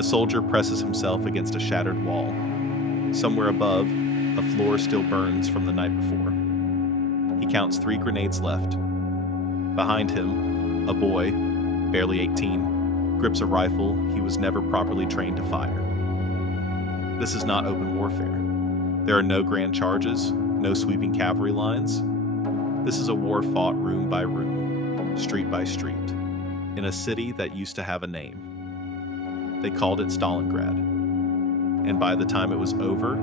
A soldier presses himself against a shattered wall. Somewhere above, a floor still burns from the night before. He counts 3 grenades left. Behind him, a boy, barely 18, grips a rifle he was never properly trained to fire. This is not open warfare. There are no grand charges, no sweeping cavalry lines. This is a war fought room by room, street by street, in a city that used to have a name. They called it Stalingrad, and by the time it was over,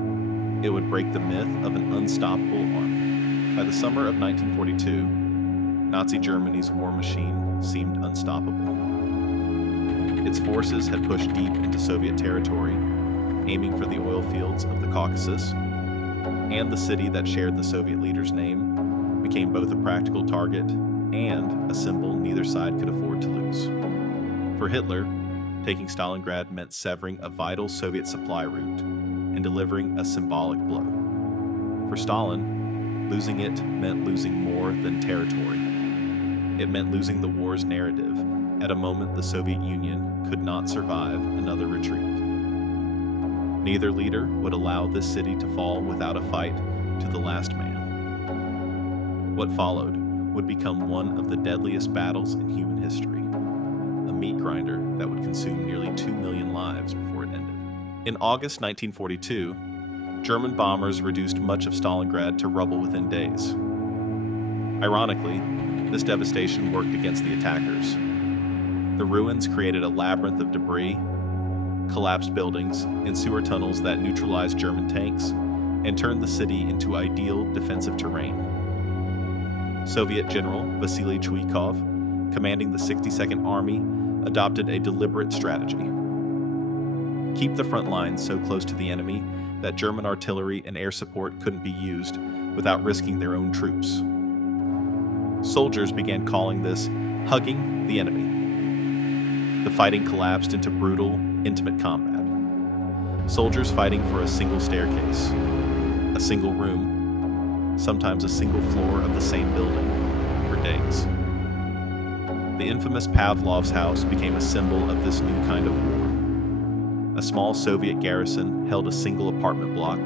it would break the myth of an unstoppable army. By the summer of 1942, Nazi Germany's war machine seemed unstoppable. Its forces had pushed deep into Soviet territory, aiming for the oil fields of the Caucasus, and the city that shared the Soviet leader's name became both a practical target and a symbol neither side could afford to lose. For Hitler, taking Stalingrad meant severing a vital Soviet supply route and delivering a symbolic blow. For Stalin, losing it meant losing more than territory. It meant losing the war's narrative at a moment the Soviet Union could not survive another retreat. Neither leader would allow this city to fall without a fight to the last man. What followed would become one of the deadliest battles in human history, a meat grinder that would consume nearly 2 million lives before it ended. In August 1942, German bombers reduced much of Stalingrad to rubble within days. Ironically, this devastation worked against the attackers. The ruins created a labyrinth of debris, collapsed buildings, and sewer tunnels that neutralized German tanks and turned the city into ideal defensive terrain. Soviet General Vasily Chuikov, commanding the 62nd Army, adopted a deliberate strategy. Keep the front lines so close to the enemy that German artillery and air support couldn't be used without risking their own troops. Soldiers began calling this hugging the enemy. The fighting collapsed into brutal, intimate combat. Soldiers fighting for a single staircase, a single room, sometimes a single floor of the same building, for days. The infamous Pavlov's house became a symbol of this new kind of war. A small Soviet garrison held a single apartment block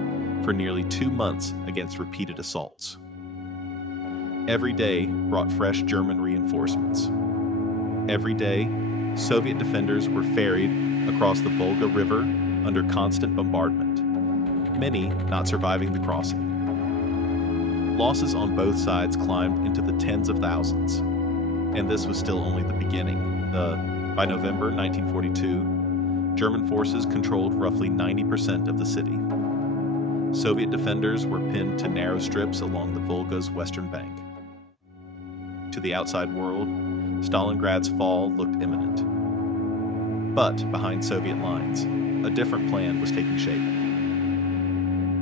for nearly 2 months against repeated assaults. Every day brought fresh German reinforcements. Every day, Soviet defenders were ferried across the Volga River under constant bombardment, many not surviving the crossing. Losses on both sides climbed into the tens of thousands, and this was still only the beginning. By November 1942, German forces controlled roughly 90% of the city. Soviet defenders were pinned to narrow strips along the Volga's western bank. To the outside world, Stalingrad's fall looked imminent. But behind Soviet lines, a different plan was taking shape.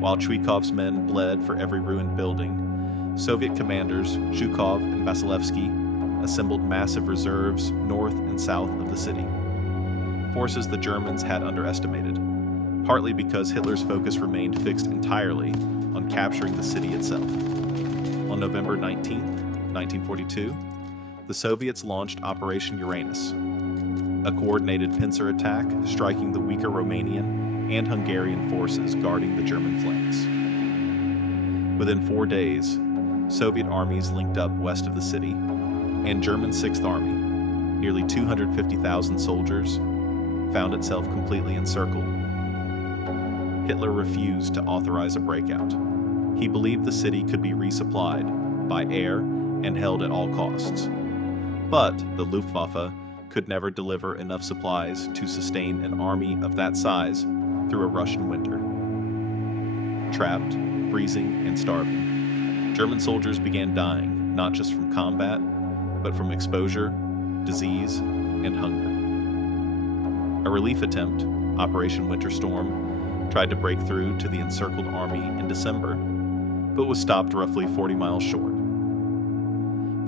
While Chuikov's men bled for every ruined building, Soviet commanders Zhukov and Vasilevsky assembled massive reserves north and south of the city, forces the Germans had underestimated, partly because Hitler's focus remained fixed entirely on capturing the city itself. On November 19, 1942, the Soviets launched Operation Uranus, a coordinated pincer attack striking the weaker Romanian and Hungarian forces guarding the German flanks. Within 4 days, Soviet armies linked up west of the city, and German 6th Army, nearly 250,000 soldiers, found itself completely encircled. Hitler refused to authorize a breakout. He believed the city could be resupplied by air and held at all costs. But the Luftwaffe could never deliver enough supplies to sustain an army of that size through a Russian winter. Trapped, freezing, and starving, German soldiers began dying not just from combat, but from exposure, disease, and hunger. A relief attempt, Operation Winter Storm, tried to break through to the encircled army in December, but was stopped roughly 40 miles short.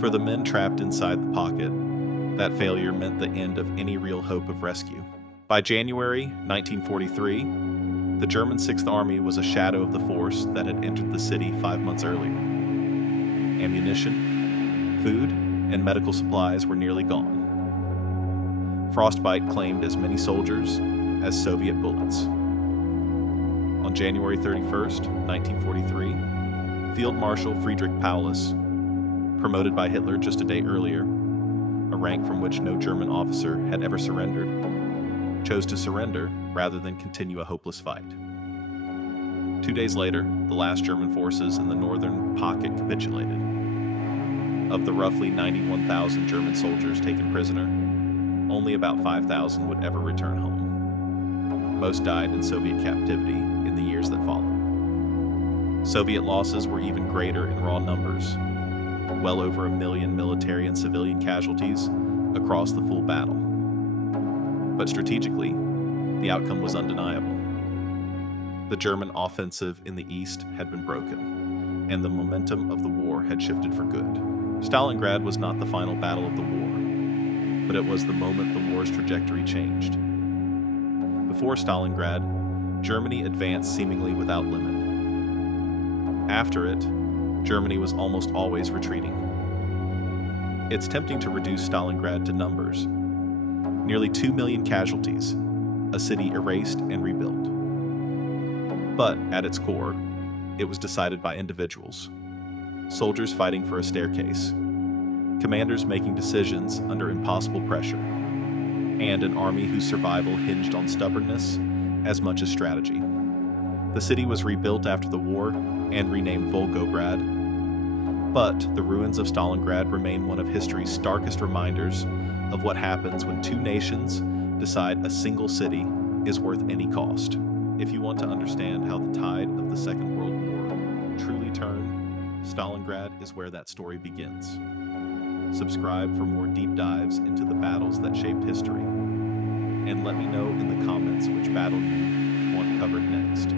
For the men trapped inside the pocket, that failure meant the end of any real hope of rescue. By January 1943, the German 6th Army was a shadow of the force that had entered the city 5 months earlier. Ammunition, food, and medical supplies were nearly gone. Frostbite claimed as many soldiers as Soviet bullets. On January 31st, 1943, Field Marshal Friedrich Paulus, promoted by Hitler just a day earlier, a rank from which no German officer had ever surrendered, chose to surrender rather than continue a hopeless fight. 2 days later, the last German forces in the northern pocket capitulated. Of the roughly 91,000 German soldiers taken prisoner, only about 5,000 would ever return home. Most died in Soviet captivity in the years that followed. Soviet losses were even greater in raw numbers, well over 1 million military and civilian casualties across the full battle. But strategically, the outcome was undeniable. The German offensive in the east had been broken, and the momentum of the war had shifted for good. Stalingrad was not the final battle of the war, but it was the moment the war's trajectory changed. Before Stalingrad, Germany advanced seemingly without limit. After it, Germany was almost always retreating. It's tempting to reduce Stalingrad to numbers. Nearly 2 million casualties, a city erased and rebuilt. But at its core, it was decided by individuals. Soldiers fighting for a staircase, commanders making decisions under impossible pressure, and an army whose survival hinged on stubbornness as much as strategy. The city was rebuilt after the war and renamed Volgograd, but the ruins of Stalingrad remain one of history's starkest reminders of what happens when two nations decide a single city is worth any cost. If you want to understand how the tide of the Second World War truly turned, Stalingrad is where that story begins. Subscribe for more deep dives into the battles that shaped history, and let me know in the comments which battle you want covered next.